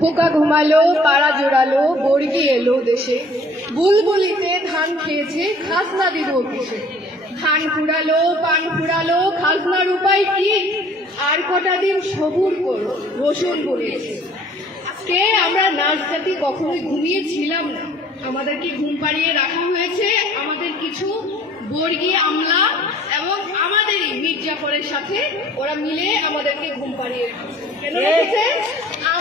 পোকা ঘুমালো পাড়া জোড়ালো বর্গি এলো দেশে। বুলবুলিতে ধান খেয়েছে খাসনা দিব কিসে ধান ফুরালো পান ফুরালো খাজনার উপায় কি? আর কটা দিন সবুর করো রসুন বলেছে আজকে আমরা নাচ জাতি কখনোই ঘুমিয়েছিলাম না। আমাদেরকে ঘুম পাড়িয়ে রাখা হয়েছে? আমাদের কিছু বর্গী আমলা এবং আমাদেরই মির্জাফরের সাথে ওরা মিলে আমাদেরকে ঘুম পাড়িয়ে রেখেছে। কেন রেখেছে?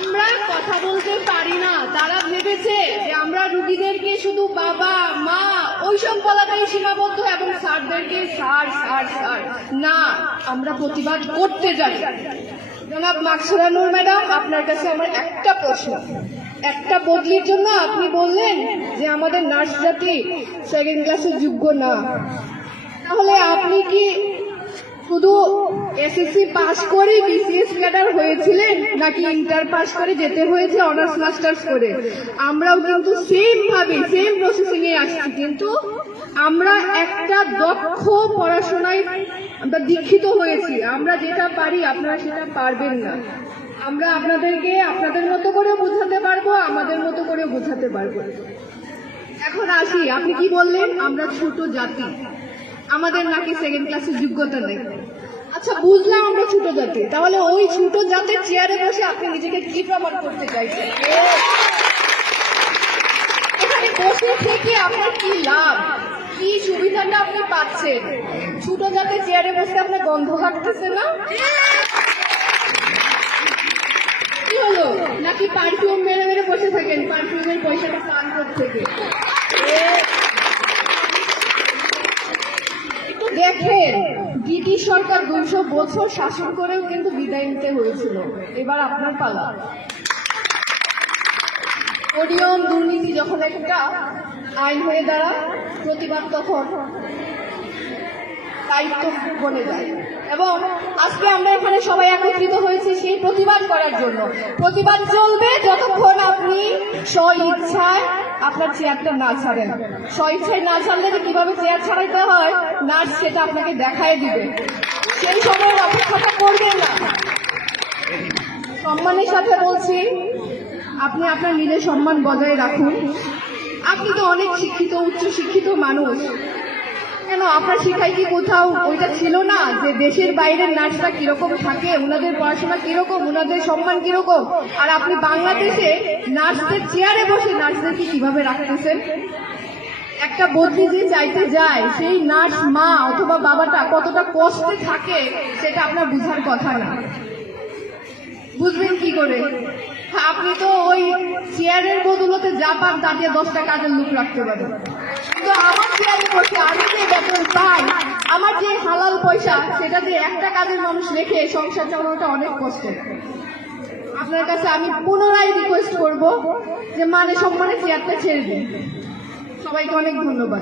আমরা কথা বলতে পারি না। তারা ভেবেছে যে আমরা রুগীদেরকে শুধু বাবা, মা ওইসব বলাতেই সীমাবদ্ধ এবং স্যারদেরকে স্যার স্যার স্যার। না, আমরা প্রতিবাদ করতে যাই। জনাব মাকসুরা নূর ম্যাডাম, আপনার কাছে আমার একটা প্রশ্ন। একটা বদলির জন্য আপনি বললেন যে আমাদের নার্স জাতি সেকেন্ড ক্লাসের যোগ্য না। তাহলে আপনি কি শুধু এসএসসি পাস করে বিসিএস ক্যাডার হয়েছিলেন নাকি ইন্টার পাস করে যেতে হয়েছে অনার্স মাস্টার্স করে? আমরাও কিন্তু সেম ভাবে সেম প্রসেসিং এ আসছি, কিন্তু আমরা একটা দক্ষ পড়াশোনায় আমরা দীক্ষিত হয়েছি। আমরা যেটা পারি, আপনারা সেটা পারবেন না। আমরা আপনাদেরকে আপনাদের মতো করে বোঝাতে পারব, আমাদের মতো করে বোঝাতে পারব। এখন আসি, আপনি কি বললেন? আমরা ছোট জাতি। আমাদের নাকি সেকেন্ড ক্লাসের যোগ্যতা নেই। আচ্ছা বুঝলাম আমরা ছোট জাতি। তাহলে ওই ছোট জাতের চেয়ারে বসে আপনি নিজেকে কি প্রমাণ করতে চাইছেন। এখানে বসে থেকে আপনার কি লাভ? কি সুবিধাটা আপনি পাচ্ছেন? ছোট জাতের চেয়ারে বসে আপনার গন্ধ কাটতেছে না? কি হলো? নাকি পারফিউম মেরে মেরে বসে থাকেন? পারফিউমের পয়সাটা পান থেকে। দেখেন। ব্রিটিশ সরকার দুশো বছর শাসন করেও কিন্তু বিদায় নিতে হয়েছিল। এবার আপনার পালা। ওডিয়ম দুর্নীতি যখন একটা আইন হয়ে দাঁড়া প্রতিবাদ তখন দায়িত্ব বনে যায় এবং আজকে আমরা এখানে সবাই একত্রিত হয়েছি সেই প্রতিবাদ করার জন্য। প্রতিবাদ চলবে যতক্ষণ আপনি স্ব ইচ্ছায় আপনার চেয়ারটা না ছাড়েন। স্ব ইচ্ছায় না ছাড়লে কীভাবে চেয়ার ছাড়াইতে হয়? নার্স সেটা আপনাকে দেখায় দিবে। সেই সময়ের অপেক্ষাটা করবেন না। সম্মানের সাথে বলছি, আপনি আপনার নিজের সম্মান বজায় রাখুন। আপনি তো অনেক শিক্ষিত উচ্চ শিক্ষিত মানুষ। কেন? আপনার শিক্ষায় কি কোথাও ওইটা ছিল না যে দেশের বাইরের নার্সরা কীরকম থাকে? ওনাদের পড়াশোনা কীরকম? ওনাদের সম্মান কীরকম? আর আপনি বাংলাদেশে নার্সদের চেয়ারে বসে নার্সদেরকে কীভাবে রাখতেছেন? একটা বদলি যে চাইতে যায়, সেই নার্স মা অথবা বাবাটা কতটা কষ্টে থাকে, সেটা আপনার বুঝার কথা না। বুঝবেন কি করে? আপনি তো ওই চেয়ারের বদলতে যা পান তাকে দশটা কাজের লোক রাখতে পারেন। কিন্তু আমার চেয়ারে বসে আমি যে বেতন পাই, আমার যে হালাল পয়সা, সেটা দিয়ে একটা কাজের মানুষ রেখে সংসার চালানোটা অনেক কষ্টের আপনার কাছে আমি পুনরায় রিকোয়েস্ট করব যে মানে সম্মানে চেয়ারটা ছেড়ে দিন। সবাইকে অনেক ধন্যবাদ।